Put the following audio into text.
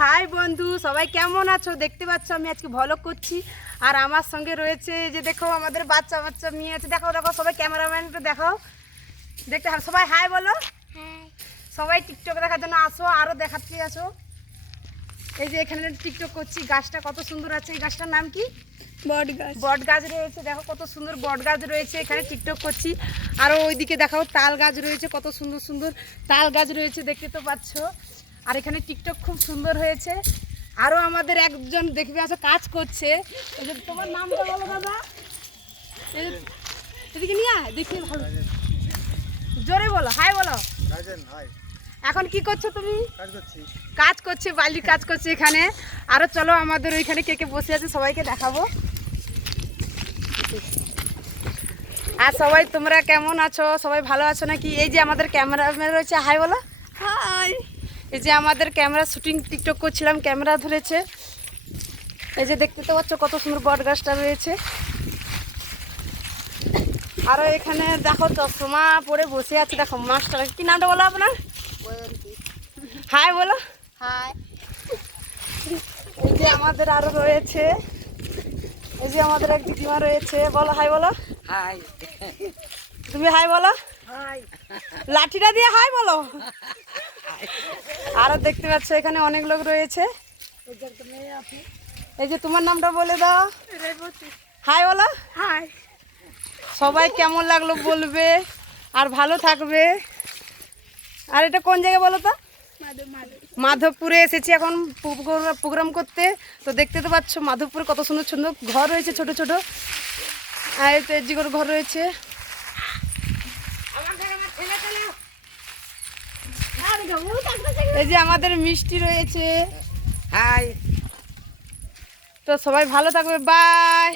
High বন্ধু, সবাই কেমন আছো? দেখতে পাচ্ছ আমি আজকে ভ্লগ করছি। আর আমার সঙ্গে রয়েছে যে দেখো আমাদের বাচ্চা বাচ্চা মেয়ে আছে। দেখো দেখো সবাই, ক্যামেরাম্যানটা দেখাও, দেখতে সবাই হাই বলো। সবাই টিকটক দেখার জন্য আসো, আরও দেখাচ্ছি আসো। এই যে এখানে টিকটক করছি, গাছটা কত সুন্দর আছে। এই গাছটার নাম কি? বট গাছ। বট গাছ রয়েছে, দেখো কত সুন্দর বট গাছ রয়েছে। এখানে টিকটক করছি। আরও ওইদিকে দেখাও তাল গাছ রয়েছে, কত সুন্দর সুন্দর তাল গাছ রয়েছে, দেখতে তো পাচ্ছ। আর এখানে টিকটক খুব সুন্দর হয়েছে। আরও আমাদের একজন দেখবে আসো কাজ করছে। এই যে তোমার নামটা বলো দাদা, এদিকে নিয়ে আয়, দেখি ভালো জোরে বলো, হাই বলো। এখন কি করছো তুমি? কাজ করছে, বালি কাজ করছে এখানে। আরো চলো আমাদের ওইখানে কে কে বসে আছে সবাইকে দেখাবো। আর সবাই তোমরা কেমন আছো? সবাই ভালো আছো নাকি? এই যে আমাদের ক্যামেরাম্যান রয়েছে, হাই বলো। হাই। এই যে আমাদের ক্যামেরা শুটিং টিকটক করছিলাম, ক্যামেরা ধরেছে। এই যে দেখতে তো পাচ্ছ কত সুন্দর বট গাছটা রয়েছে। আরো এখানে দেখো চশমা পরে বসে আছে, দেখো মাস্টার। কি নামটা বলো আপনার? হাই বলো। হাই। এই যে আমাদের আরো রয়েছে, এই যে আমাদের এক দিদিমা রয়েছে, বলো হাই বলো। হাই। তুমি হাই বলো। হাই। লাঠিটা দিয়ে হাই বলো। আরো দেখতে পাচ্ছ এখানে অনেক লোক রয়েছে। এই যে তোমার নামটা বলে দাও। হাই বলো। হাই। সবাই কেমন লাগলো বলবে, আর ভালো থাকবে। আর এটা কোন জায়গায় বলো তো? মাধবপুরে এসেছি এখন প্রোগ্রাম করতে। তো দেখতে তো পাচ্ছ মাধবপুরে কত সুন্দর সুন্দর ঘর রয়েছে, ছোট ছোট। আর এই তো এজিগর ঘর রয়েছে। এই যে আমাদের মিষ্টি রয়েছে। হাই। তো সবাই ভালো থাকবে, বাই।